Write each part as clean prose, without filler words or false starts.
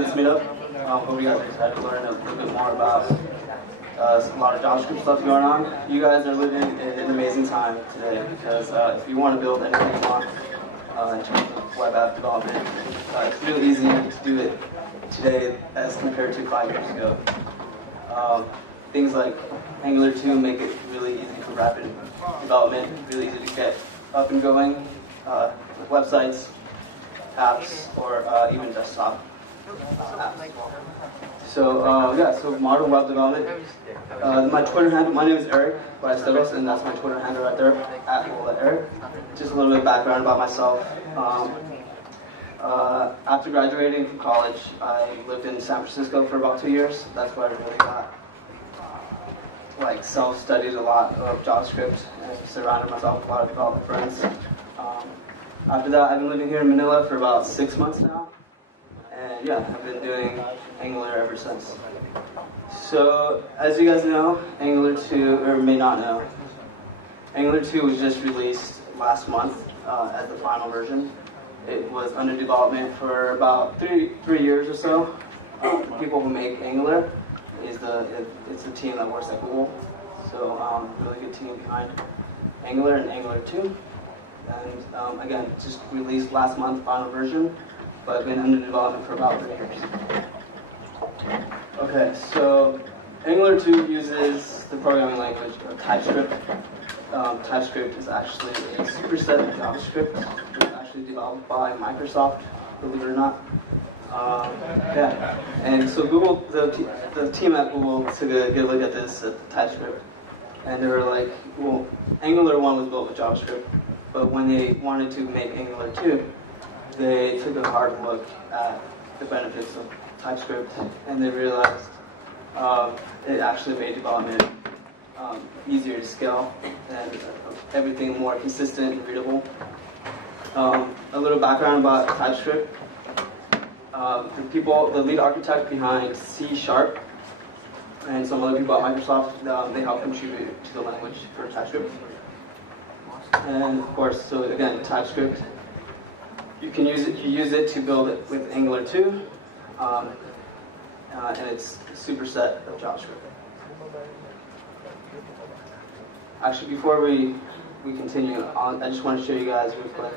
this meetup. Hope you guys are excited to learn a little bit more about a lot of JavaScript stuff going on. You guys are living in an amazing time today because if you want to build anything you want in terms of web app development, it's really easy to do it today as compared to 5 years ago. Things like Angular 2 make it really easy for rapid development, really easy to get up and going with websites, apps, or even desktop apps. So so modern web development. My Twitter handle, my name is Erick Ballesteros, and that's my Twitter handle right there, @Erick. Just a little bit of background about myself. After graduating from college, I lived in San Francisco for about 2 years. That's where I really got self-studied a lot of JavaScript and surrounded myself with a lot of development friends. After that, I've been living here in Manila for about 6 months now. And yeah, I've been doing Angular ever since. So, as you guys know, Angular 2, or may not know, Angular 2 was just released last month as the final version. It was under development for about three years or so. The people who make Angular, it's the team that works at Google. So really good team behind Angular and Angular 2. And again, just released last month, final version, but been under development for about 3 years. Okay, so Angular 2 uses the programming language of TypeScript. TypeScript is actually a superset of JavaScript. It was actually developed by Microsoft, believe it or not. And so Google, the team at Google took a good look at this TypeScript, and they were like, well, Angular 1 was built with JavaScript, but when they wanted to make Angular 2, they took a hard look at the benefits of TypeScript, and they realized it actually made development easier to scale and everything more consistent and readable. A little background about TypeScript. The lead architect behind C# and some other people at Microsoft, they helped contribute to the language for TypeScript. And of course, so again, TypeScript, you use it to build it with Angular 2, and it's a superset of JavaScript. Actually, before we continue on, I just want to show you guys real quick.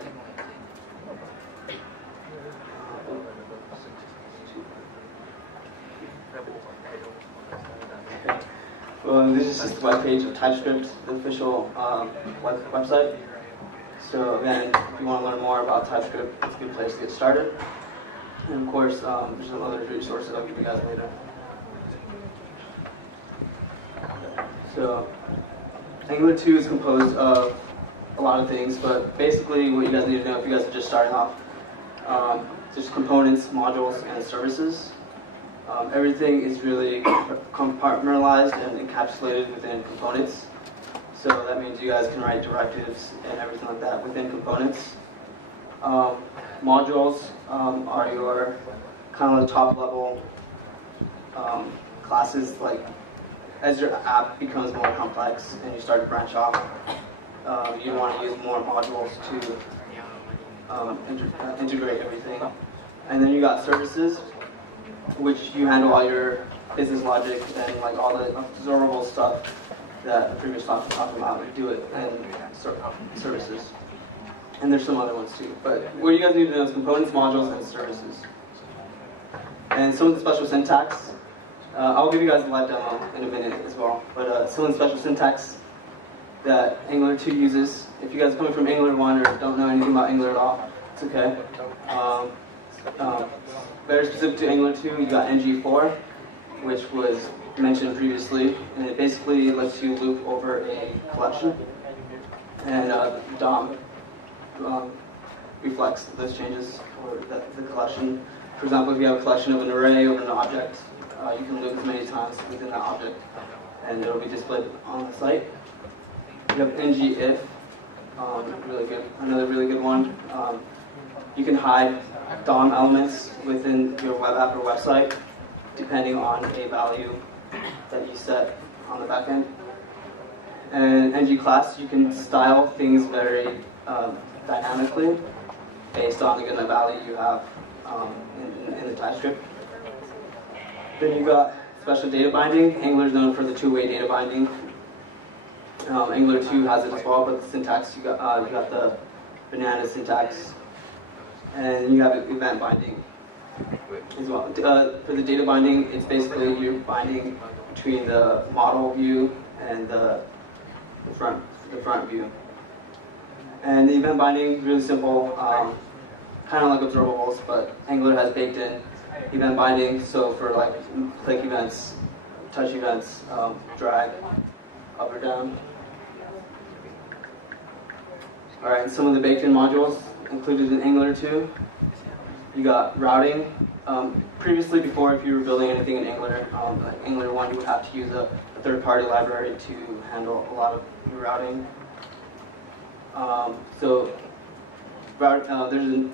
Well, this is just the webpage of TypeScript, the official website. So again, if you want to learn more about TypeScript, it's a good place to get started. And of course, there's some other resources I'll give you guys later. So Angular 2 is composed of a lot of things, but basically what you guys need to know if you guys are just starting off, just components, modules, and services. Everything is really compartmentalized and encapsulated within components. So that means you guys can write directives and everything like that within components. Modules are your kind of top level classes. Like as your app becomes more complex and you start to branch off, you want to use more modules to integrate everything. And then you got services, which you handle all your business logic and like all the observable stuff that the previous talk was talking about. We do it in services. And there's some other ones too. But what you guys need to know is components, modules, and services. And some of the special syntax. I'll give you guys a live demo in a minute as well. But some of the special syntax that Angular 2 uses. If you guys are coming from Angular 1 or don't know anything about Angular at all, it's okay. Very specific to Angular 2, you got ng4, which was mentioned previously, and it basically lets you loop over a collection. And DOM reflects those changes for the collection. For example, if you have a collection of an array over an object, you can loop as many times within that object, and it'll be displayed on the site. You have ngIf, another really good one. You can hide DOM elements within your web app or website, depending on a value that you set on the back end. And ngClass, you can style things very dynamically based on the value you have in the TypeScript. Then you got special data binding. Angular is known for the two-way data binding. Angular 2 has it as well, but the syntax, you got the banana syntax, and you have event binding as well. For the data binding, it's basically you're binding between the model view and the front view. And the event binding is really simple, kind of like observables, but Angular has baked in event binding. So for like click events, touch events, drag up or down. All right, and some of the baked-in modules included in Angular 2. You got routing. Previously, before, if you were building anything in Angular, like Angular 1, you would have to use a third-party library to handle a lot of your routing. There's a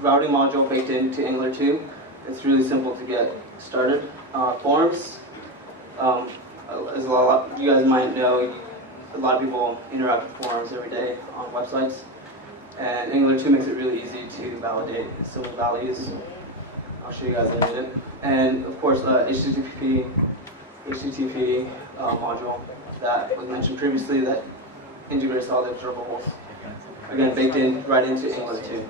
routing module baked into Angular 2. It's really simple to get started. Forms. As you guys might know, a lot of people interact with forums every day on websites, and Angular 2 makes it really easy to validate some values. I'll show you guys in a minute. And of course, HTTP module that was mentioned previously that integrates all the observables. Again, baked in right into Angular 2.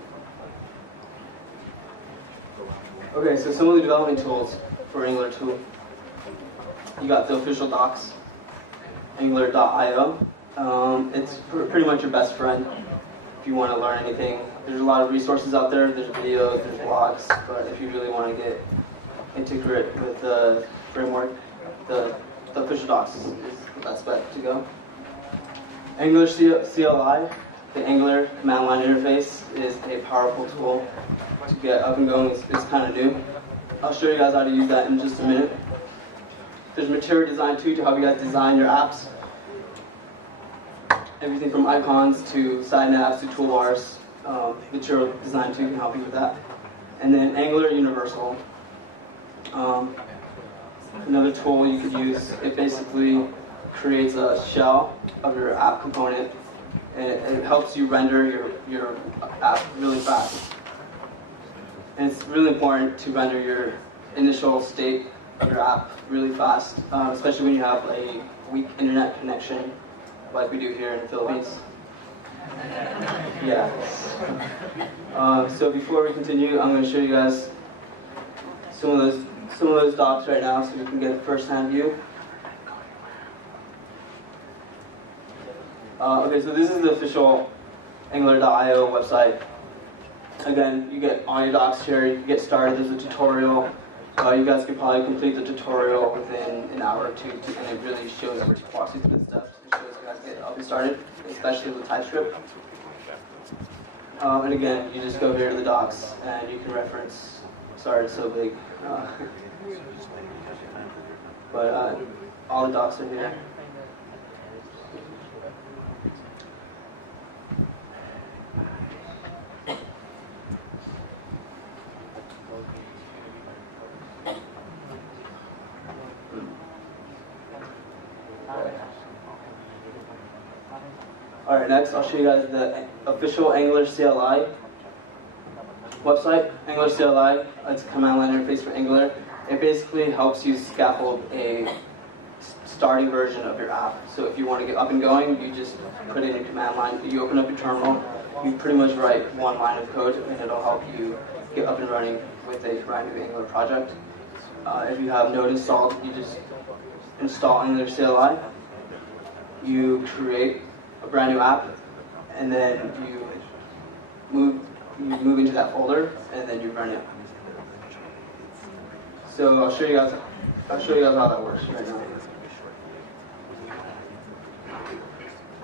Okay, so some of the development tools for Angular 2. You got the official docs. Angular.io. It's pretty much your best friend if you want to learn anything. There's a lot of resources out there. There's videos, there's blogs, but if you really want to get integrate with the framework, the official docs is the best bet to go. Angular CLI, the Angular command line interface, is a powerful tool to get up and going. It's kind of new. I'll show you guys how to use that in just a minute. There's material design too to help you guys design your apps. Everything from icons to side navs to toolbars. Material design too can help you with that. And then Angular Universal. Another tool you could use. It basically creates a shell of your app component, and it helps you render your app really fast. And it's really important to render your initial state of your app really fast, especially when you have a weak internet connection like we do here in the Philippines. Yeah. So before we continue, I'm going to show you guys some of those docs right now so we can get a first-hand view. Okay, so this is the official Angular.io website. Again, you get all your docs here, you can get started, there's a tutorial. You guys could probably complete the tutorial within an hour or two, and it really shows, walks you through the steps, and shows you guys get up and started, especially with TypeScript. And again, you just go here to the docs, and you can reference, sorry it's so big, but all the docs are here. Alright, next I'll show you guys the official Angular CLI website. Angular CLI, it's a command line interface for Angular. It basically helps you scaffold a starting version of your app. So if you want to get up and going, you just put in your command line, you open up your terminal, you pretty much write one line of code, and it'll help you get up and running with a brand new Angular project. If you have Node installed, you just install Angular CLI, you create a brand new app, and then you move into that folder, and then you run it. So I'll show you guys how that works right now.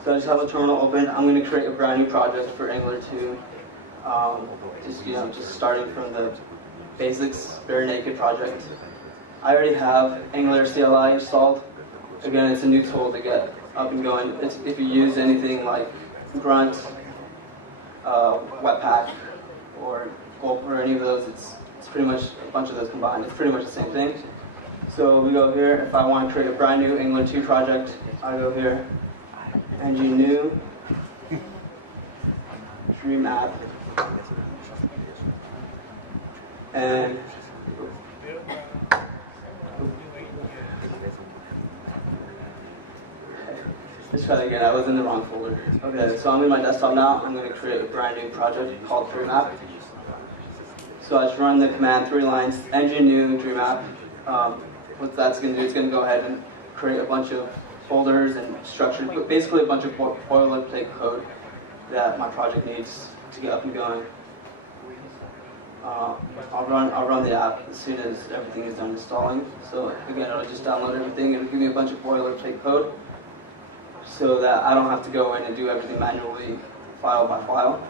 So I just have a terminal open. I'm going to create a brand new project for Angular 2. Just starting from the basics, very naked project. I already have Angular CLI installed. Again, it's a new tool to get up and going. If you use anything like Grunt, Webpack, or Gulp, or any of those, it's pretty much a bunch of those combined. It's pretty much the same thing. So we go here. If I want to create a brand new Angular 2 project, I go here, Engine New, Dream App, again, I was in the wrong folder. Okay, so I'm in my desktop now. I'm going to create a brand new project called DreamApp. So I just run the command, 3 lines, engine new DreamApp. What that's going to do, it's going to go ahead and create a bunch of folders and structured, basically a bunch of boilerplate code that my project needs to get up and going. I'll run the app as soon as everything is done installing. So again, I'll just download everything. It'll give me a bunch of boilerplate code so that I don't have to go in and do everything manually, file by file.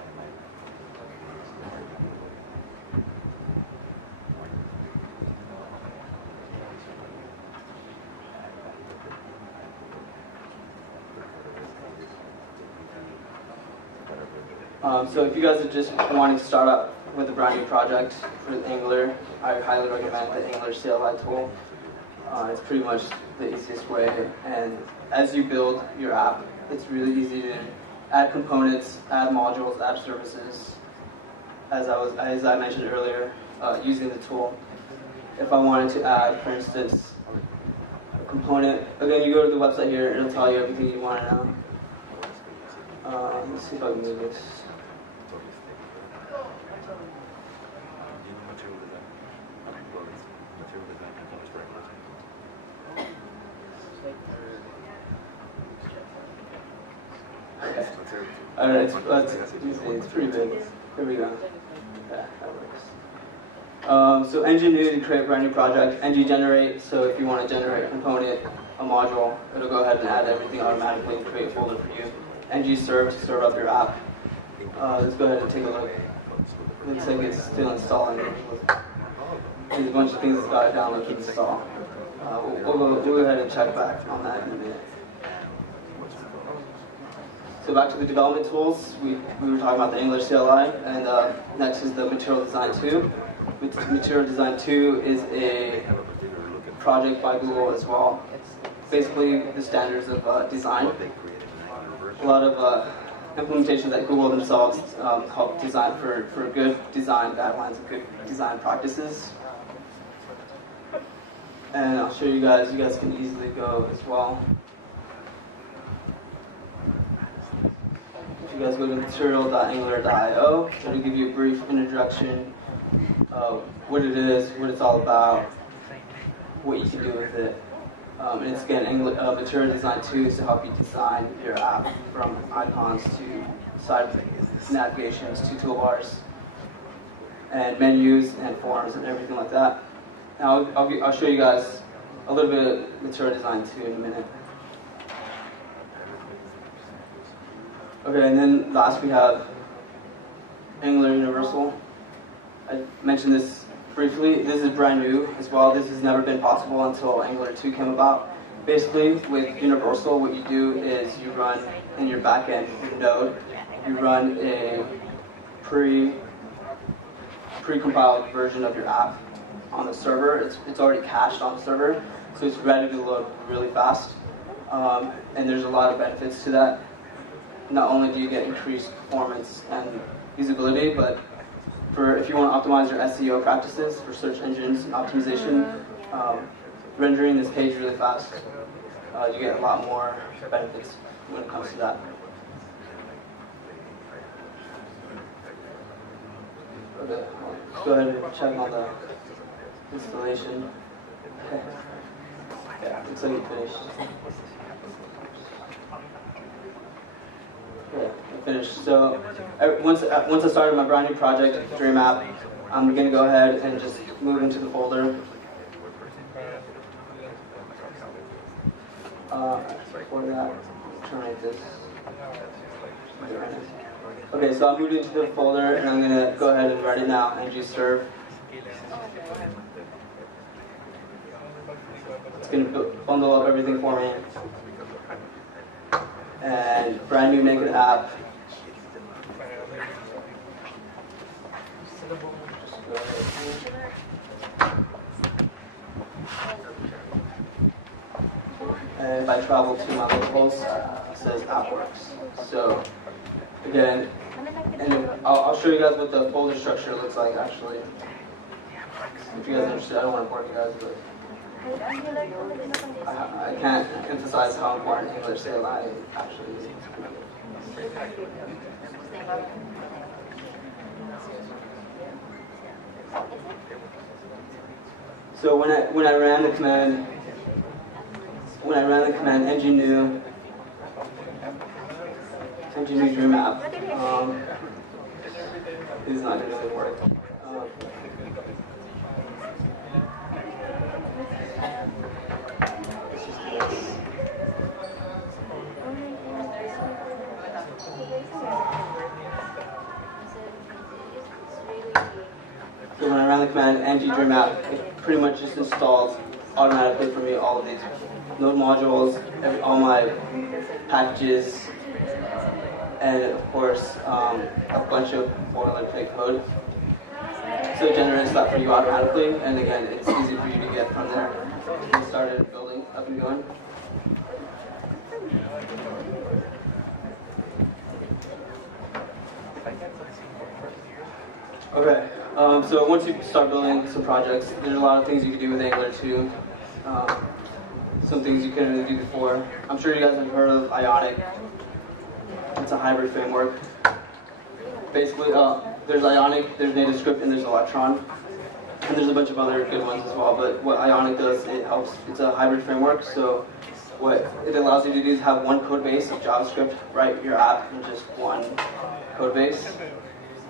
So if you guys are just wanting to start up with a brand new project for Angular, I highly recommend the Angular CLI tool. It's pretty much the easiest way, and as you build your app, it's really easy to add components, add modules, add services. As I mentioned earlier, using the tool. If I wanted to add, for instance, a component, again, you go to the website here, it'll tell you everything you want to know. Let's see if I can move this. Alright, it's pretty big. Here we go. Yeah, that works. So engine new to create a brand new project. ng generate, so if you want to generate a component, a module, it'll go ahead and add everything automatically and create a folder for you. ng serve to serve up your app. Let's go ahead and take a look. Looks like it's still installing. There's a bunch of things that's got to download to install. We'll go ahead and check back on that in a minute. So back to the development tools, we were talking about the Angular CLI, and next is the Material Design 2. Material Design 2 is a project by Google as well. Basically, the standards of design. A lot of implementations that Google themselves help design for good design guidelines and good design practices. And I'll show you guys can easily go as well. If you guys go to material.angular.io, it'll give you a brief introduction of what it is, what it's all about, what you can do with it. And it's again, Material Design 2 is to help you design your app from icons to side navigations to toolbars and menus and forms and everything like that. Now I'll show you guys a little bit of Material Design 2 in a minute. Okay, and then last we have Angular Universal. I mentioned this briefly. This is brand new as well. This has never been possible until Angular 2 came about. Basically, with Universal, what you do is you run in your backend, your node, you run a pre-compiled version of your app on the server. It's already cached on the server, so it's ready to load really fast. And there's a lot of benefits to that. Not only do you get increased performance and usability, but if you want to optimize your SEO practices for search engines and optimization, rendering this page really fast, you get a lot more benefits when it comes to that. Okay, let's go ahead and check on the installation. Yeah, looks like it finished. Okay, I finished. So once I started my brand new project, DreamApp, I'm going to go ahead and just move into the folder. Before that, terminate this. Okay, so I'm moving into the folder, and I'm going to go ahead and run it now, ng serve. It's going to bundle up everything for me. And brand new naked app. And if I travel to my locals, it says app works. So again, and I'll show you guys what the folder structure looks like actually. If you guys are interested, I don't want to bore you guys, but I can't emphasize how important English CLI actually is. So when I ran the command ng new dream app, this is not going to really work. Let's just do this. So when I ran the command ng dream app, it pretty much just installs automatically for me all of these node modules, all my packages, and of course a bunch of boilerplate code. So it generates that for you automatically, and again, it's easy for you to get from there. Get started building up and going. Okay, so once you start building some projects, there's a lot of things you can do with Angular 2. Some things you couldn't really do before. I'm sure you guys have heard of Ionic. It's a hybrid framework. Basically, there's Ionic, there's NativeScript, and there's Electron. And there's a bunch of other good ones as well, but what Ionic does, it's a hybrid framework, so what it allows you to do is have one code base of JavaScript, write your app in just one code base,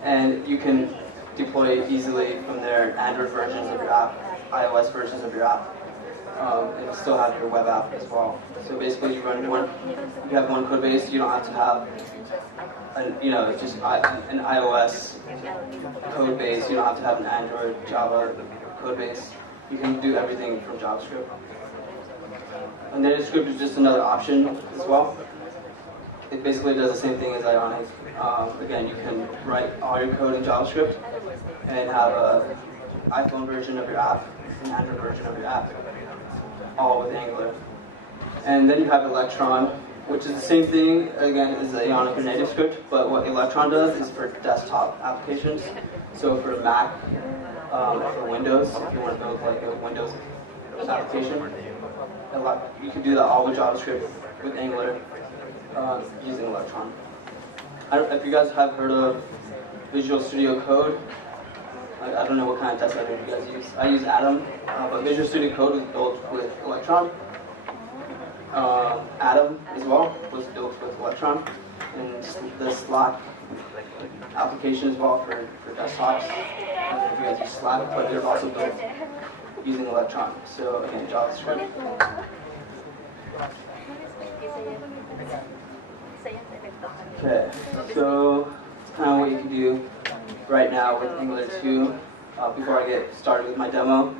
and you can deploy it easily from there, Android versions of your app, iOS versions of your app, and still have your web app as well. So basically you have one code base, you don't have to have just an iOS code base, you don't have to have an Android, Java code base. You can do everything from JavaScript. And NativeScript is just another option as well. It basically does the same thing as Ionic. Again, you can write all your code in JavaScript and have an iPhone version of your app, an Android version of your app, all with Angular. And then you have Electron, which is the same thing, again, as Ionic or NativeScript, but what Electron does is for desktop applications. So for Mac, for Windows, if you want to build like a Windows application, you can do that all with JavaScript with Angular using Electron. I don't know if you guys have heard of Visual Studio Code. I don't know what kind of test editor you guys use. I use Atom, but Visual Studio Code was built with Electron. Atom as well was built with Electron, and the Slack application as well for desktops. I don't know if you guys use Slack, but they're also built using Electron. So again, JavaScript. Okay, so that's kind of what you can do right now with Angular 2. Before I get started with my demo,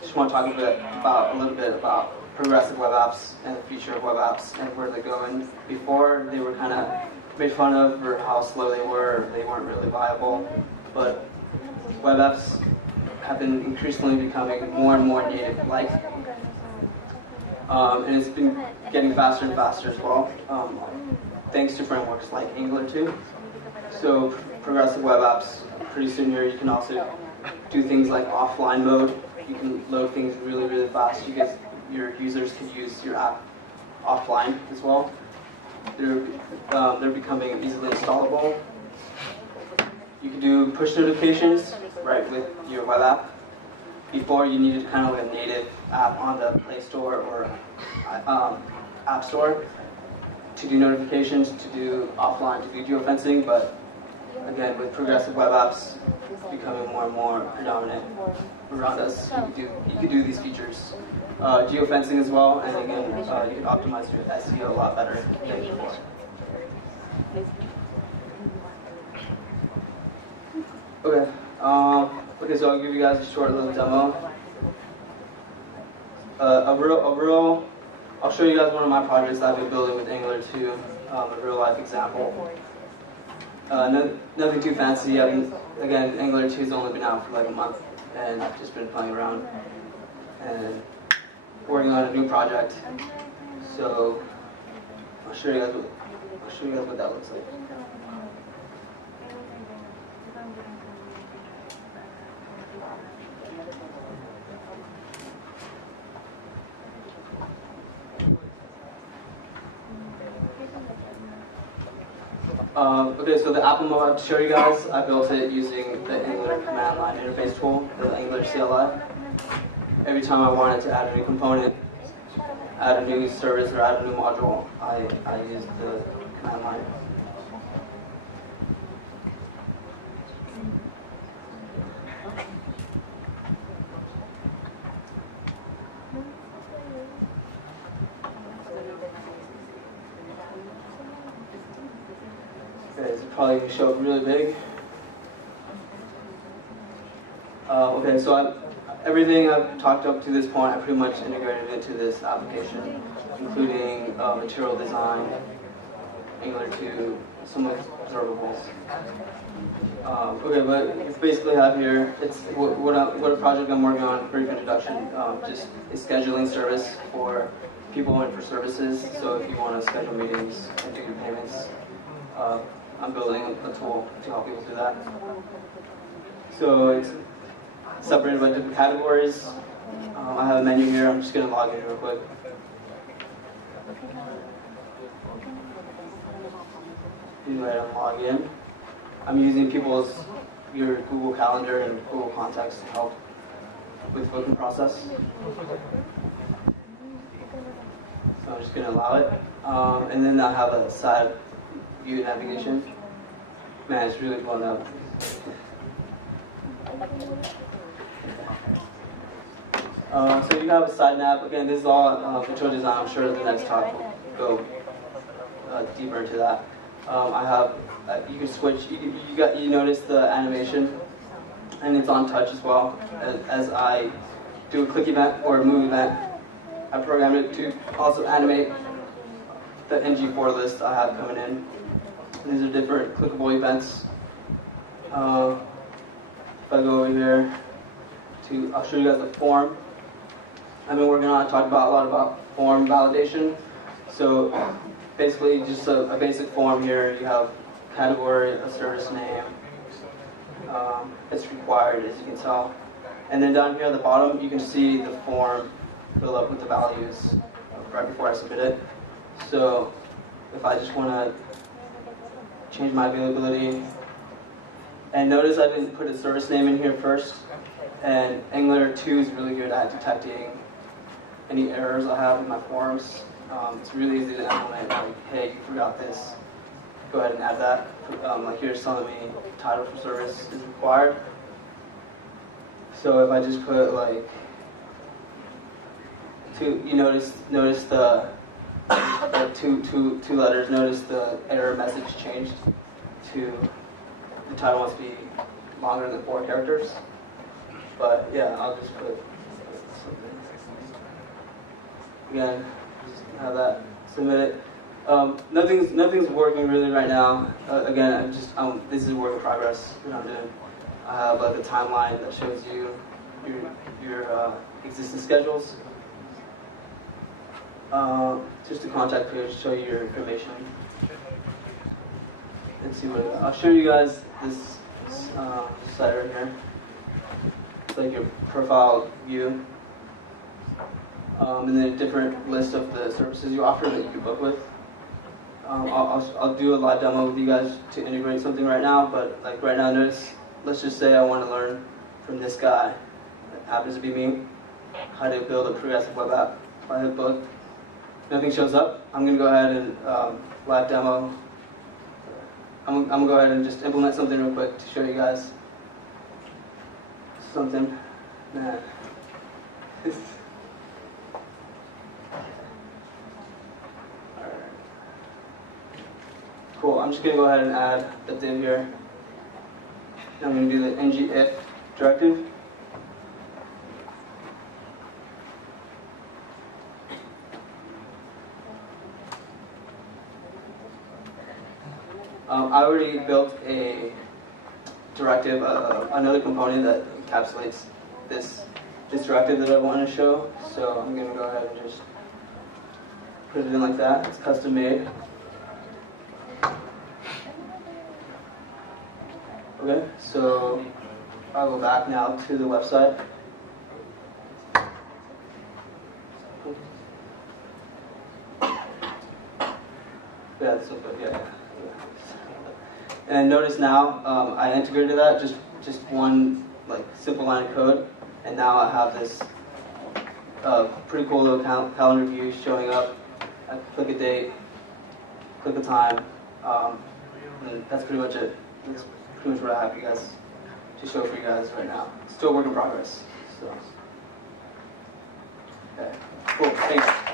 just want to talk a little bit about progressive web apps and the future of web apps and where they're going. Before, they were kind of made fun of for how slow they were. They weren't really viable, but web apps have been increasingly becoming more and more native-like, and it's been getting faster and faster as well, thanks to frameworks like Angular 2. So progressive web apps, pretty soon here you can also do things like offline mode. You can load things really, really fast. Your users can use your app offline as well. They're becoming easily installable. You can do push notifications right with your web app. Before, you needed kind of like a native app on the Play Store or App Store to do notifications, to do offline, to do geofencing. But again, with progressive web apps becoming more and more predominant around us, you could do these features. Geofencing as well, and again, you can optimize your SEO a lot better than before. Okay, so I'll give you guys a short little demo. I'll show you guys one of my projects that I've been building with Angular 2, a real life example. Nothing too fancy. Again, Angular 2 has only been out for like a month, and I've just been playing around and working on a new project. So I'll show you guys what that looks like. Okay, so the app I'm about to show you guys, I built it using the Angular command line interface tool, the Angular CLI. Every time I wanted to add a new component, add a new service, or add a new module, I used the command line. Okay, this is probably going to show up really big. Okay, so everything I've talked up to this point, I pretty much integrated into this application, including material design, Angular 2, some observables. Okay, but it's basically have here, it's what a project I'm working on, brief introduction, just a scheduling service for people and for services. So if you want to schedule meetings and do your payments, I'm building a tool to help people do that. So it's separated by different categories. I have a menu here. I'm just going to log in real quick. Go ahead and log in. I'm using your Google Calendar and Google Contacts to help with booking process. So I'm just going to allow it. And then I have a side view navigation. Man, it's really blown up. So you have a side nav. Again, this is all material design. I'm sure the next talk will go deeper into that. I have you can switch. You notice the animation, and it's on touch as well. As I do a click event or a move event, I programmed it to also animate the ng4 list I have coming in. And these are different clickable events. If I go over here I'll show you guys the form I've been working on. I talked a lot about form validation. So basically just a basic form here. You have category, a service name. It's required, as you can tell. And then down here at the bottom, you can see the form fill up with the values right before I submit it. So if I just want to change my availability, and notice I didn't put a service name in here first, and Angular 2 is really good at detecting any errors I have in my forms. It's really easy to implement, like, hey, you forgot this, go ahead and add that. Like here's telling me title for service is required. So if I just put like you notice the two letters. Notice the error message changed to the title must be longer than 4 characters. But yeah, I'll just put something. Again, just have that submit it. Nothing's working really right now. Again, this is a work in progress that I'm doing. I have like a timeline that shows you your existing schedules. Just a contact page to show you your information. Let's see what I'll show you guys this site right here. It's like your profile view, and then a different list of the services you offer that you can book with. I'll do a live demo with you guys to integrate something right now, but like right now, notice, let's just say I want to learn from this guy, that happens to be me, how to build a progressive web app. If I hit book, nothing shows up. I'm going to go ahead and live demo. I'm going to go ahead and just implement something real quick to show you guys something. Man. Cool, I'm just going to go ahead and add a div here. I'm going to do the ngIf directive. I already built a directive, another component that encapsulates this directive that I want to show. So I'm going to go ahead and just put it in like that. It's custom made. Okay, so I'll go back now to the website. Yeah, that's so good. Yeah. And notice now, I integrated that, just one like simple line of code, and now I have this pretty cool little calendar view showing up. I click a date, click a time, and that's pretty much it. That's pretty much what I have you guys to show for you guys right now. Still a work in progress. So, okay, cool. Thanks.